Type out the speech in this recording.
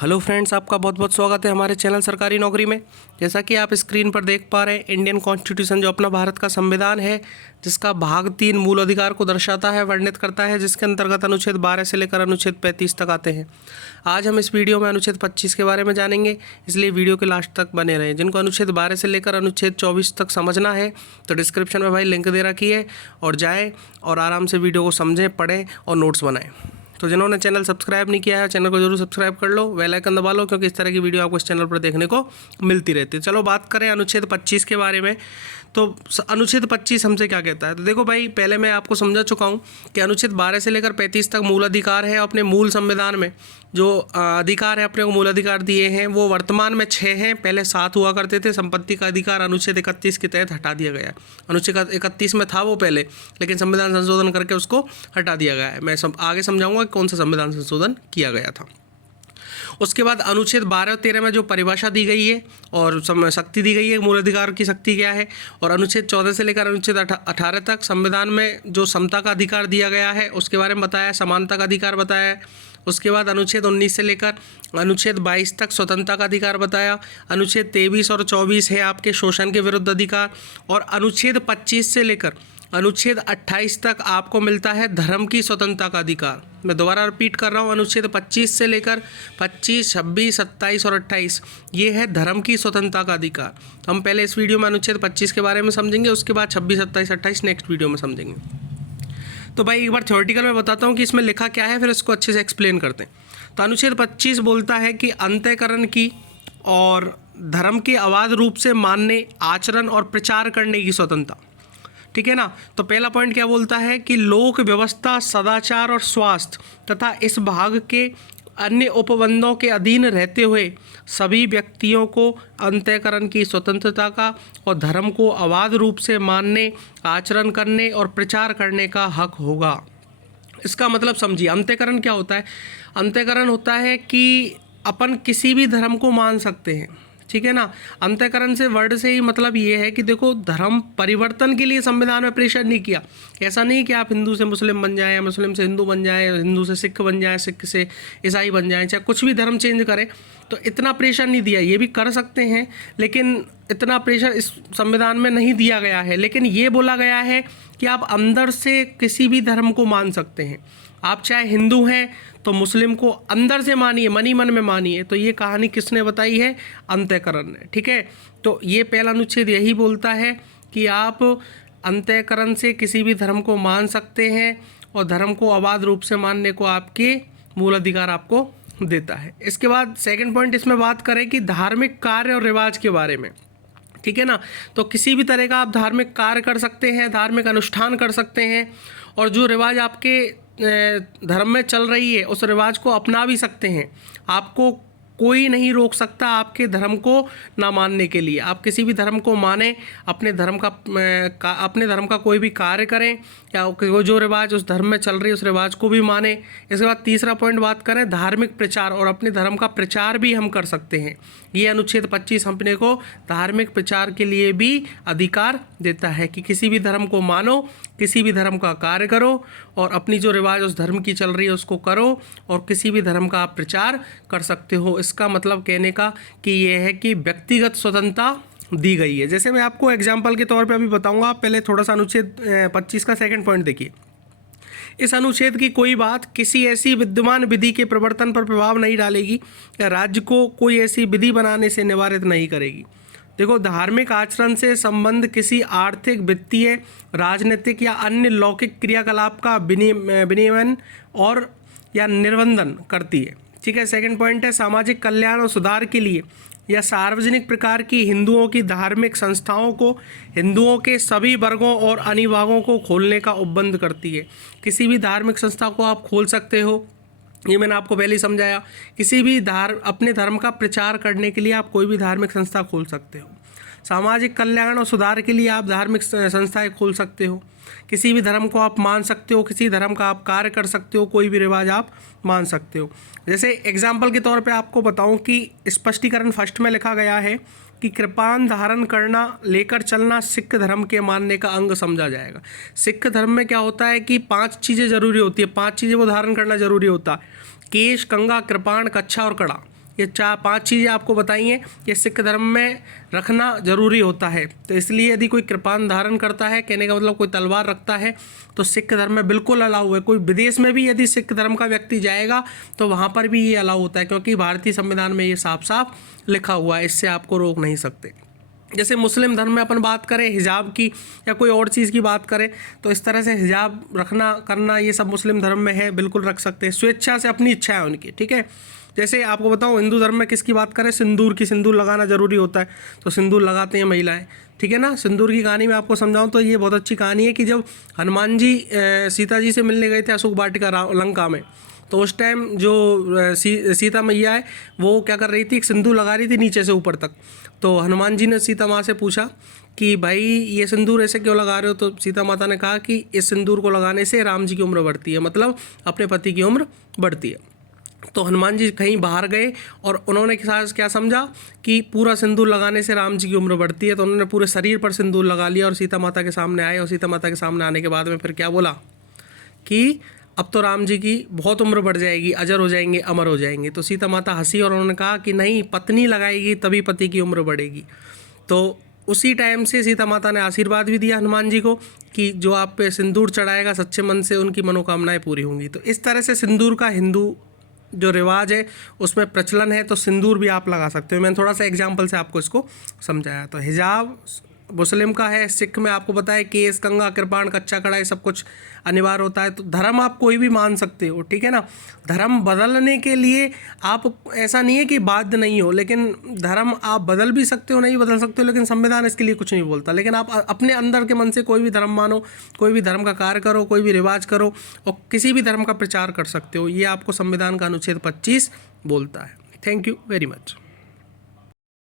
Hello friends, आपका बहुत बहुत स्वागत है हमारे चैनल सरकारी नौकरी में। जैसा कि आप स्क्रीन पर देख पा रहे हैं, इंडियन कॉन्स्टिट्यूशन जो अपना भारत का संविधान है, जिसका भाग 3 मूल अधिकार को दर्शाता है, वर्णित करता है, जिसके अंतर्गत अनुच्छेद 12 से लेकर अनुच्छेद 35 तक आते हैं। आज हम इस वीडियो में अनुच्छेद 25 के बारे में जानेंगे, इसलिए वीडियो के लास्ट तक बने रहें। जिनको अनुच्छेद 12 से लेकर अनुच्छेद 24 तक समझना है तो डिस्क्रिप्शन में भाई लिंक दे रखी है, और जाएँ और आराम से वीडियो को समझें, पढ़ें और नोट्स बनाएँ। तो जिन्होंने चैनल सब्सक्राइब नहीं किया है, चैनल को जरूर सब्सक्राइब कर लो, बेल आइकन दबा लो, क्योंकि इस तरह की वीडियो आपको इस चैनल पर देखने को मिलती रहती है। चलो बात करें अनुच्छेद 25 के बारे में। तो अनुच्छेद 25 हमसे क्या कहता है? तो देखो भाई, पहले मैं आपको समझा चुका हूँ कि अनुच्छेद 12 से लेकर 35 तक मूल अधिकार है। अपने मूल संविधान में जो अधिकार है, अपने को मूल अधिकार दिए हैं, वो वर्तमान में 6 हैं। पहले 7 हुआ करते थे। संपत्ति का अधिकार अनुच्छेद 31 के तहत हटा दिया गया है। अनुच्छेद 31 में था वो पहले, लेकिन संविधान संशोधन करके उसको हटा दिया गया है। मैं आगे समझाऊंगा कौन सा संविधान संशोधन किया गया था। उसके बाद अनुच्छेद 12 और 13 में जो परिभाषा दी गई है और शक्ति दी गई है, मूल अधिकार की शक्ति क्या है, और अनुच्छेद 14 से लेकर अनुच्छेद 18 तक संविधान में जो समता का अधिकार दिया गया है उसके बारे में बताया, समानता का अधिकार बताया है। उसके बाद अनुच्छेद 19 से लेकर अनुच्छेद 22 तक स्वतंत्रता का अधिकार बताया। अनुच्छेद 23 और 24 है आपके शोषण के विरुद्ध अधिकार, और अनुच्छेद 25 से लेकर अनुच्छेद 28 तक आपको मिलता है धर्म की स्वतंत्रता का अधिकार। मैं दोबारा रिपीट कर रहा हूँ, अनुच्छेद 25 से लेकर 25, 26, 27 और 28 ये है धर्म की स्वतंत्रता का अधिकार। तो हम पहले इस वीडियो में अनुच्छेद 25 के बारे में समझेंगे, उसके बाद 26, 27, 28 नेक्स्ट वीडियो में समझेंगे। तो भाई एक बार थ्योरेटिकल में बताता हूँ कि इसमें लिखा क्या है, फिर इसको अच्छे से एक्सप्लेन करते हैं। तो अनुच्छेद 25 बोलता है कि अंतःकरण की और धर्म के अबाध रूप से मानने, आचरण और प्रचार करने की स्वतंत्रता। ठीक है ना। तो पहला पॉइंट क्या बोलता है कि लोक व्यवस्था, सदाचार और स्वास्थ्य तथा इस भाग के अन्य उपबंधों के अधीन रहते हुए सभी व्यक्तियों को अंतःकरण की स्वतंत्रता का और धर्म को अबाध रूप से मानने, आचरण करने और प्रचार करने का हक होगा। इसका मतलब समझिए, अंतःकरण क्या होता है? अंतःकरण होता है कि अपन किसी भी धर्म को मान सकते हैं। ठीक है ना। अंतःकरण से वर्ड से ही मतलब ये है कि देखो, धर्म परिवर्तन के लिए संविधान में प्रेशर नहीं किया। ऐसा नहीं कि आप हिंदू से मुस्लिम बन जाएं, मुस्लिम से हिंदू बन जाएं, हिंदू से सिख बन जाएं, सिख से ईसाई बन जाएं, चाहे कुछ भी धर्म चेंज करें, तो इतना प्रेशर नहीं दिया। ये भी कर सकते हैं, लेकिन इतना प्रेशर इस संविधान में नहीं दिया गया है। लेकिन ये बोला गया है कि आप अंदर से किसी भी धर्म को मान सकते हैं। आप चाहे हिंदू हैं तो मुस्लिम को अंदर से मानिए, मनी मन में मानिए। तो ये कहानी किसने बताई है? अंतःकरण ने। ठीक है। तो ये पहला अनुच्छेद यही बोलता है कि आप अंतःकरण से किसी भी धर्म को मान सकते हैं, और धर्म को अबाध रूप से मानने को आपके मूल अधिकार आपको देता है। इसके बाद सेकंड पॉइंट इसमें बात करें कि धार्मिक कार्य और रिवाज के बारे में। ठीक है ना। तो किसी भी तरह का आप धार्मिक कार्य कर सकते हैं, धार्मिक अनुष्ठान कर सकते हैं, और जो रिवाज आपके धर्म में चल रही है उस रिवाज को अपना भी सकते हैं। आपको कोई नहीं रोक सकता आपके धर्म को ना मानने के लिए। आप किसी भी धर्म को माने, अपने धर्म का कोई भी कार्य करें, या जो रिवाज उस धर्म में चल रही है उस रिवाज को भी माने। इसके बाद तीसरा पॉइंट बात करें धार्मिक प्रचार, और अपने धर्म का प्रचार भी हम कर सकते हैं। ये अनुच्छेद 25 अपने को धार्मिक प्रचार के लिए भी अधिकार देता है कि किसी भी धर्म को मानो, किसी भी धर्म का कार्य करो, और अपनी जो रिवाज उस धर्म की चल रही है उसको करो, और किसी भी धर्म का आप प्रचार कर सकते हो। इसका मतलब कहने का कि ये है कि व्यक्तिगत स्वतंत्रता दी गई है। जैसे मैं आपको एग्जाम्पल के तौर पे अभी बताऊंगा। पहले थोड़ा सा अनुच्छेद 25 का सेकंड पॉइंट देखिए। इस अनुच्छेद की कोई बात किसी ऐसी विद्यमान विधि के प्रवर्तन पर प्रभाव नहीं डालेगी या राज्य को कोई ऐसी विधि बनाने से निवारित नहीं करेगी। देखो, धार्मिक आचरण से संबंध किसी आर्थिक, वित्तीय, राजनीतिक या अन्य लौकिक क्रियाकलाप का विनियमन और या निर्बंधन करती है। ठीक है। सेकंड पॉइंट है सामाजिक कल्याण और सुधार के लिए या सार्वजनिक प्रकार की हिंदुओं की धार्मिक संस्थाओं को हिंदुओं के सभी वर्गों और अनुभागों को खोलने का उपबंध करती है। किसी भी धार्मिक संस्था को आप खोल सकते हो, ये मैंने आपको पहले ही समझाया। किसी भी अपने धर्म का प्रचार करने के लिए आप कोई भी धार्मिक संस्था खोल सकते हो। सामाजिक कल्याण और सुधार के लिए आप धार्मिक संस्थाएं खोल सकते हो। किसी भी धर्म को आप मान सकते हो, किसी धर्म का आप कार्य कर सकते हो, कोई भी रिवाज आप मान सकते हो। जैसे एग्जाम्पल के तौर पे आपको बताऊं कि स्पष्टीकरण फर्स्ट में लिखा गया है कि कृपान धारण करना, लेकर चलना सिख धर्म के मानने का अंग समझा जाएगा। सिख धर्म में क्या होता है कि 5 चीज़ें जरूरी होती है, 5 चीज़ें वो धारण करना जरूरी होता है। केश, कंघा, कृपाण, कच्छा और कड़ा। ये 4-5 चीज़ें आपको बताई हैं कि सिख धर्म में रखना जरूरी होता है। तो इसलिए यदि कोई कृपान धारण करता है, कहने का मतलब कोई तलवार रखता है, तो सिख धर्म में बिल्कुल अलाउ है। कोई विदेश में भी यदि सिख धर्म का व्यक्ति जाएगा तो वहाँ पर भी ये अलाउ होता है, क्योंकि भारतीय संविधान में ये साफ साफ लिखा हुआ है, इससे आपको रोक नहीं सकते। जैसे मुस्लिम धर्म में अपन बात करें हिजाब की या कोई और चीज़ की बात करें, तो इस तरह से हिजाब रखना करना ये सब मुस्लिम धर्म में है, बिल्कुल रख सकते हैं, स्वेच्छा से, अपनी इच्छा है उनकी, ठीक है। जैसे आपको बताऊं हिंदू धर्म में किसकी बात करें, सिंदूर की, सिंदूर लगाना जरूरी होता है, तो सिंदूर लगाते हैं महिलाएं, ठीक है ना। सिंदूर की कहानी मैं आपको समझाऊं तो ये बहुत अच्छी कहानी है कि जब हनुमान जी सीता जी से मिलने गए थे अशोक वाटिका लंका में, तो उस टाइम जो सीता मैया है वो क्या कर रही थी, एक सिंदूर लगा रही थी नीचे से ऊपर तक। तो हनुमान जी ने सीता माँ से पूछा कि भाई ये सिंदूर ऐसे क्यों लगा रहे हो, तो सीता माता ने कहा कि इस सिंदूर को लगाने से राम जी की उम्र बढ़ती है, मतलब अपने पति की उम्र बढ़ती है। तो हनुमान जी कहीं बाहर गए और उन्होंने क्या समझा कि पूरा सिंदूर लगाने से राम जी की उम्र बढ़ती है, तो उन्होंने पूरे शरीर पर सिंदूर लगा लिया और सीता माता के सामने आए। और सीता माता के सामने आने के बाद में फिर क्या बोला कि अब तो राम जी की बहुत उम्र बढ़ जाएगी, अजर हो जाएंगे, अमर हो जाएंगे। तो सीता माता हंसी और उन्होंने कहा कि नहीं, पत्नी लगाएगी तभी पति की उम्र बढ़ेगी। तो उसी टाइम से सीता माता ने आशीर्वाद भी दिया हनुमान जी को कि जो आप पे सिंदूर चढ़ाएगा सच्चे मन से उनकी मनोकामनाएं पूरी होंगी। तो इस तरह से सिंदूर का हिंदू जो रिवाज है उसमें प्रचलन है, तो सिंदूर भी आप लगा सकते हो। मैंने थोड़ा सा एग्जाम्पल से आपको इसको समझाया। तो हिजाब मुस्लिम का है, सिख में आपको पता है केस, कंघा, कृपाण, कच्चा कड़ाई सब कुछ अनिवार्य होता है। तो धर्म आप कोई भी मान सकते हो, ठीक है ना। धर्म बदलने के लिए आप, ऐसा नहीं है कि बाध्य नहीं हो, लेकिन धर्म आप बदल भी सकते हो, नहीं बदल सकते हो, लेकिन संविधान इसके लिए कुछ नहीं बोलता। लेकिन आप अपने अंदर के मन से कोई भी धर्म मानो, कोई भी धर्म का कार्य करो, कोई भी रिवाज करो और किसी भी धर्म का प्रचार कर सकते हो। ये आपको संविधान का अनुच्छेद 25 बोलता है। Thank you very much.